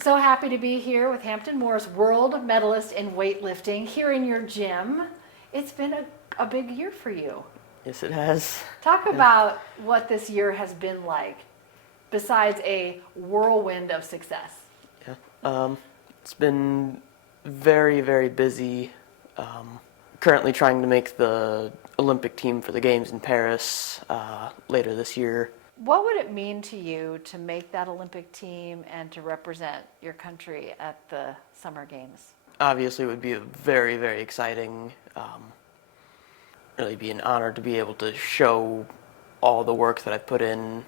So happy to be here with Hampton Morris, world medalist in weightlifting, here in your gym. It's been a big year for you. Yes, it has. Talk Yeah. about what this year has been like, besides a whirlwind of success. Yeah. It's been very, very busy. Currently trying to make the Olympic team for the games in Paris later this year. What would it mean to you to make that Olympic team and to represent your country at the Summer Games? Obviously, it would be a very, very exciting. Really be an honor to be able to show all the work that I've put in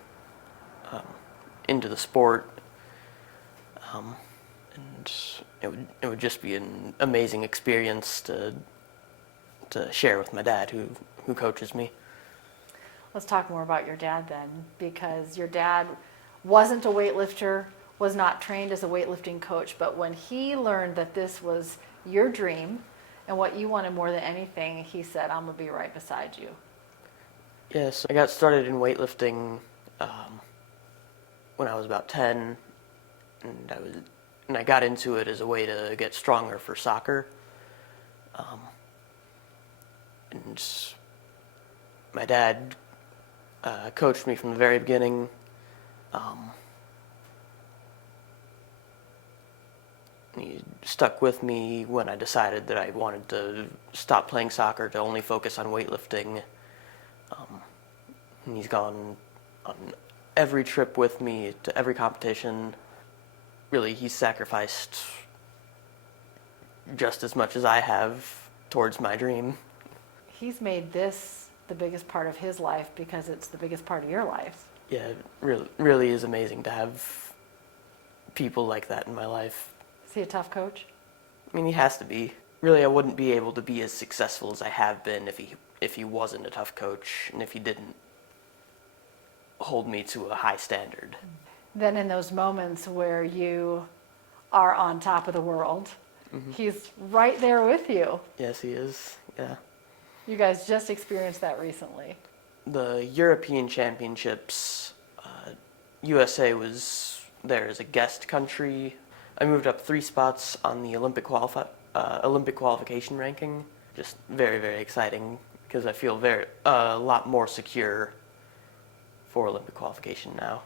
into the sport, and it would just be an amazing experience to share with my dad, who coaches me. Let's talk more about your dad then, because your dad wasn't a weightlifter, was not trained as a weightlifting coach, but when he learned that this was your dream and what you wanted more than anything, he said, "I'm gonna be right beside you." Yes, I got started in weightlifting when I was about 10, and I got into it as a way to get stronger for soccer. And my dad coached me from the very beginning. He stuck with me when I decided that I wanted to stop playing soccer to only focus on weightlifting. And he's gone on every trip with me to every competition. Really, he's sacrificed just as much as I have towards my dream. He's made this the biggest part of his life because it's the biggest part of your life. Yeah, it really is amazing to have people like that in my life. Is he a tough coach? I mean, he has to be. Really, I wouldn't be able to be as successful as I have been if he wasn't a tough coach and if he didn't hold me to a high standard. Then in those moments where you are on top of the world, he's right there with you. Yes, he is. Yeah. You guys just experienced that recently. The European Championships, USA was there as a guest country. I moved up 3 spots on the Olympic qualification ranking. Just very, very exciting because I feel a lot more secure for Olympic qualification now.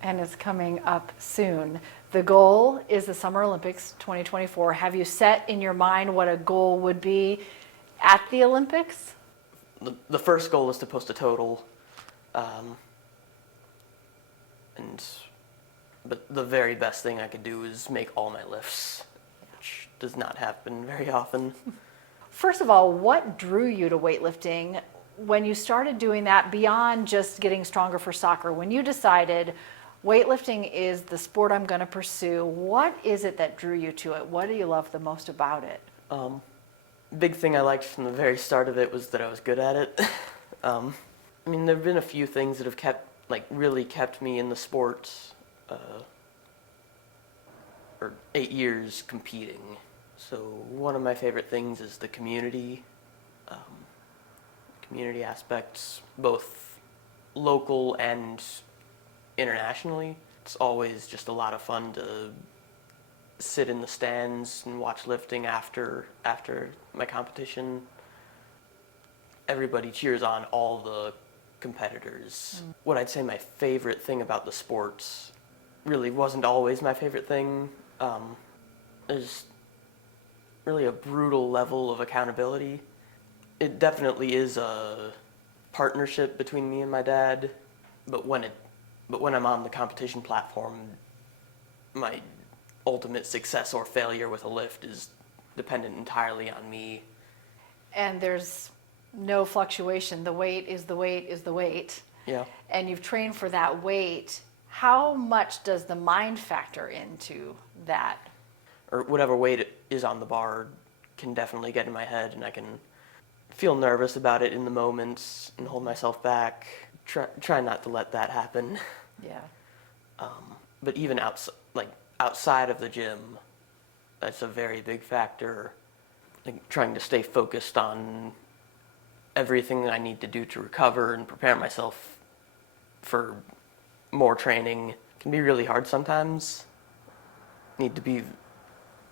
And it's coming up soon. The goal is the Summer Olympics 2024. Have you set in your mind what a goal would be at the Olympics? The first goal is to post a total, but the very best thing I could do is make all my lifts, which does not happen very often. First of all, what drew you to weightlifting when you started doing that beyond just getting stronger for soccer? When you decided weightlifting is the sport I'm going to pursue, what is it that drew you to it? What do you love the most about it? Big thing I liked from the very start of it was that I was good at it. I mean, there have been a few things that have really kept me in the sport for 8 years competing. So one of my favorite things is the community aspects, both local and internationally. It's always just a lot of fun to sit in the stands and watch lifting after my competition. Everybody cheers on all the competitors. What I'd say my favorite thing about the sports really wasn't always my favorite thing. There's really a brutal level of accountability. It definitely is a partnership between me and my dad, but when I'm on the competition platform, my ultimate success or failure with a lift is dependent entirely on me. And there's no fluctuation. The weight is the weight is the weight. Yeah. And you've trained for that weight. How much does the mind factor into that? Or whatever weight is on the bar can definitely get in my head, and I can feel nervous about it in the moments and hold myself back. Try not to let that happen. Yeah. But even outside of the gym, that's a very big factor. Like trying to stay focused on everything that I need to do to recover and prepare myself for more training can be really hard sometimes. need to be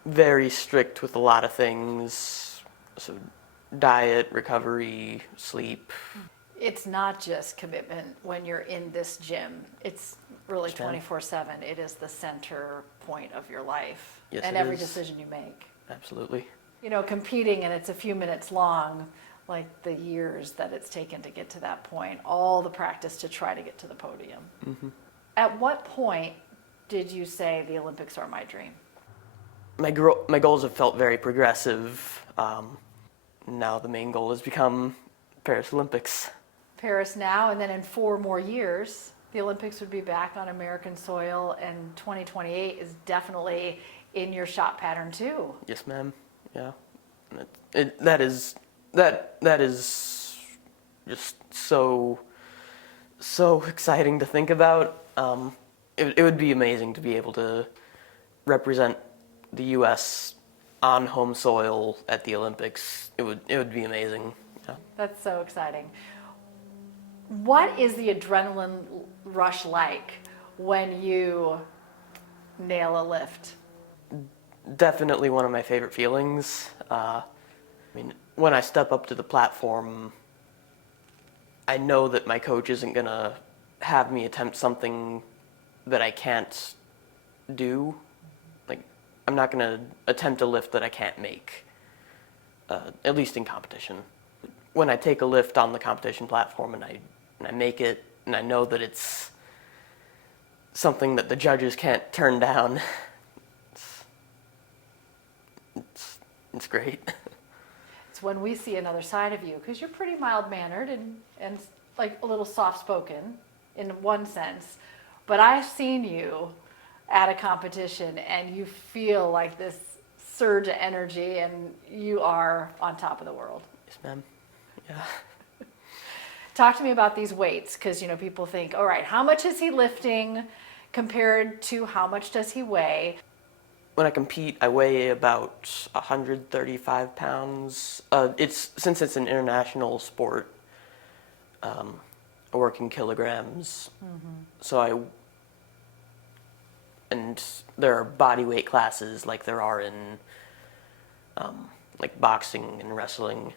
very strict with a lot of things. So diet, recovery, sleep. It's not just commitment when you're in this gym. It's really Yes, ma'am. 24/7. It is the center point of your life Yes, and it every is. decision you make. Absolutely. You know, competing and it's a few minutes long, like the years that it's taken to get to that point, all the practice to try to get to the podium. Mm-hmm. At what point did you say the Olympics are my dream? My goals have felt very progressive. Now the main goal has become Paris Olympics. Paris now, and then in 4 more years, the Olympics would be back on American soil, and 2028 is definitely in your shot pattern too. Yes, ma'am. Yeah. And that is just so exciting to think about. It would be amazing to be able to represent the U.S. on home soil at the Olympics. It would be amazing. Yeah. That's so exciting. What is the adrenaline rush like when you nail a lift? Definitely one of my favorite feelings. I mean, when I step up to the platform, I know that my coach isn't gonna have me attempt something that I can't do. Like, I'm not gonna attempt a lift that I can't make, at least in competition. When I take a lift on the competition platform and I make it, and I know that it's something that the judges can't turn down, it's great. It's when we see another side of you, because you're pretty mild-mannered and like a little soft-spoken in one sense, but I've seen you at a competition and you feel like this surge of energy and you are on top of the world. Yes, ma'am. Yeah. Talk to me about these weights, because people think, all right, how much is he lifting compared to how much does he weigh? When I compete, I weigh about 135 pounds. Since it's an international sport, I work in kilograms. Mm-hmm. And there are body weight classes like there are in like boxing and wrestling.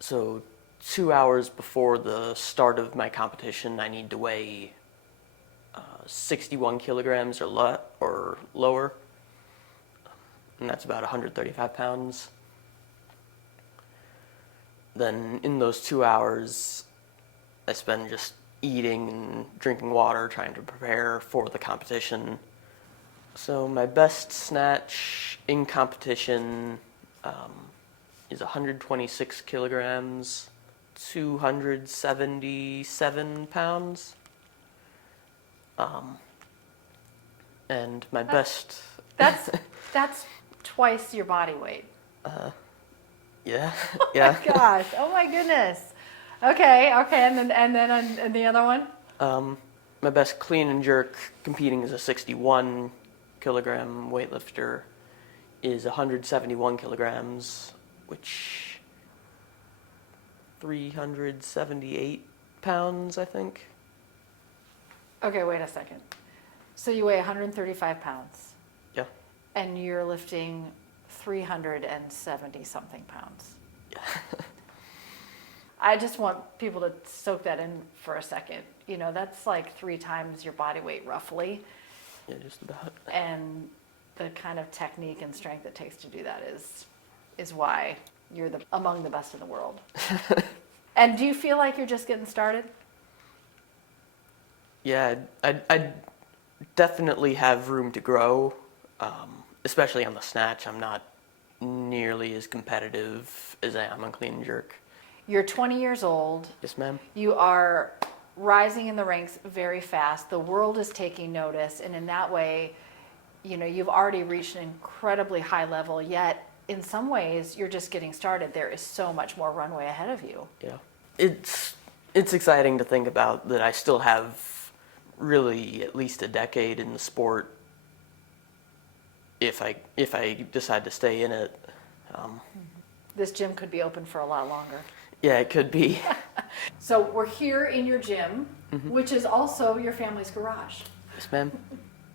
So 2 hours before the start of my competition, I need to weigh 61 kilograms or lower, and that's about 135 pounds. Then in those 2 hours, I spend just eating and drinking water, trying to prepare for the competition. So my best snatch in competition is 126 kilograms, 277 pounds. And my best. That's twice your body weight. Yeah, Oh yeah. my gosh! Oh my goodness. Okay, and then on the other one. My best clean and jerk competing as a 61 kilogram weightlifter is 171 kilograms, which 378 pounds, I think. Okay, wait a second. So you weigh 135 pounds, Yeah. and you're lifting 370 something pounds. Yeah. I just want people to soak that in for a second. That's like 3 times your body weight roughly, Yeah, just about. and the kind of technique and strength it takes to do that is why you're among the best in the world. And do you feel like you're just getting started? Yeah, I definitely have room to grow, especially on the snatch. I'm not nearly as competitive as I am on clean and jerk. You're 20 years old. Yes, ma'am. You are rising in the ranks very fast. The world is taking notice, and in that way, you've already reached an incredibly high level, yet in some ways you're just getting started. There is so much more runway ahead of you. Yeah. It's exciting to think about that I still have really at least a decade in the sport if I decide to stay in it. This gym could be open for a lot longer. Yeah, it could be. So we're here in your gym, which is also your family's garage. Yes, ma'am.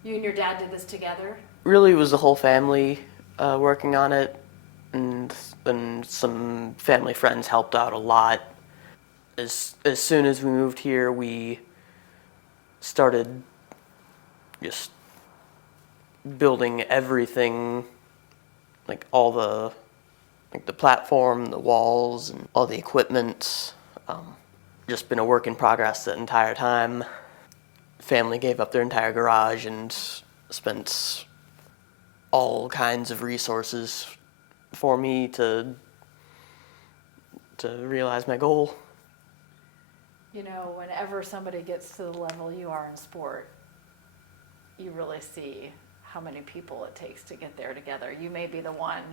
You and your dad did this together? Really, it was the whole family working on it, and some family friends helped out a lot. As soon as we moved here, we started just building everything, like all the platform, the walls, and all the equipment. Just been a work in progress the entire time. Family gave up their entire garage and spent all kinds of resources for me to realize my goal. You know, whenever somebody gets to the level you are in sport, you really see how many people it takes to get there together. You may be the one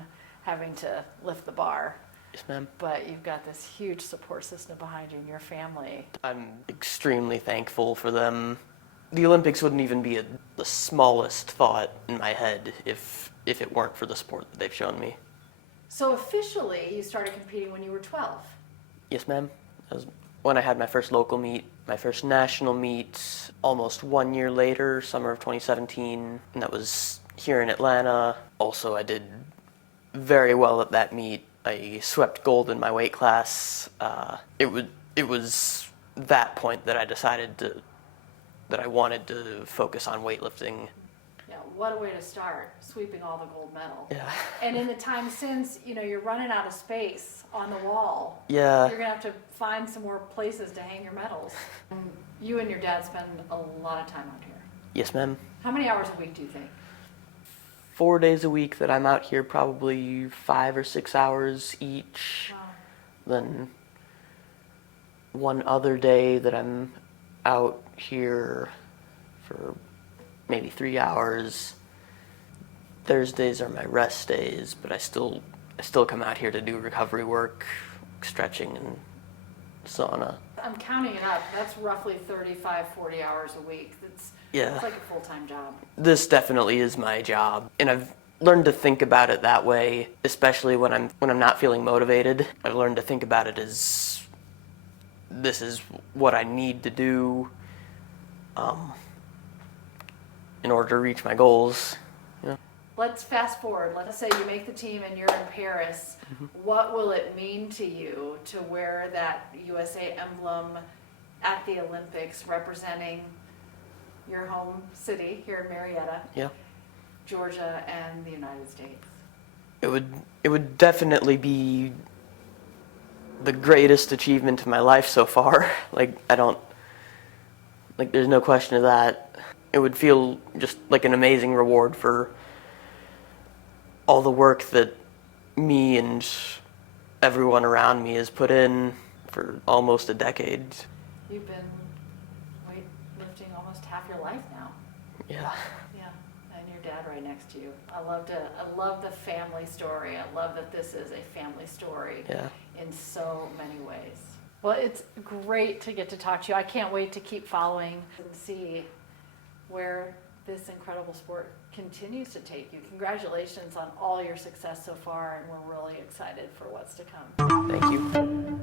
having to lift the bar, Yes, ma'am. but you've got this huge support system behind you and your family. I'm extremely thankful for them. The Olympics wouldn't even be the smallest thought in my head if it weren't for the support that they've shown me. So officially, you started competing when you were 12. Yes, ma'am. That was when I had my first local meet, my first national meet, almost 1 year later, summer of 2017, and that was here in Atlanta. Also, I did very well at that meet. I swept gold in my weight class. It was that point that I decided that I wanted to focus on weightlifting. Yeah, what a way to start, sweeping all the gold medals. Yeah. And in the time since, you know, you're running out of space on the wall. Yeah. You're gonna have to find some more places to hang your medals. You and your dad spend a lot of time out here. Yes, ma'am. How many hours a week do you think? 4 days a week that I'm out here, probably 5 or 6 hours each. Wow. Then one other day that I'm out here for maybe 3 hours. Thursdays are my rest days, but I still come out here to do recovery work, stretching and sauna. I'm counting it up. That's roughly 35, 40 hours a week. It's Yeah. like a full-time job. This definitely is my job, and I've learned to think about it that way, especially when I'm not feeling motivated. I've learned to think about it as this is what I need to do in order to reach my goals. You know? Let's fast forward. Let's say you make the team and you're in Paris. What will it mean to you to wear that USA emblem at the Olympics representing your home city here in Marietta, Yeah. Georgia, and the United States? It would definitely be the greatest achievement of my life so far. There's no question of that. It would feel just like an amazing reward for all the work that me and everyone around me has put in for almost a decade. You've been weightlifting almost half your life now. Yeah. Yeah, and your dad right next to you. I love the family story. I love that this is a family story Yeah. in so many ways. Well, it's great to get to talk to you. I can't wait to keep following and see where this incredible sport continues to take you. Congratulations on all your success so far, and we're really excited for what's to come. Thank you.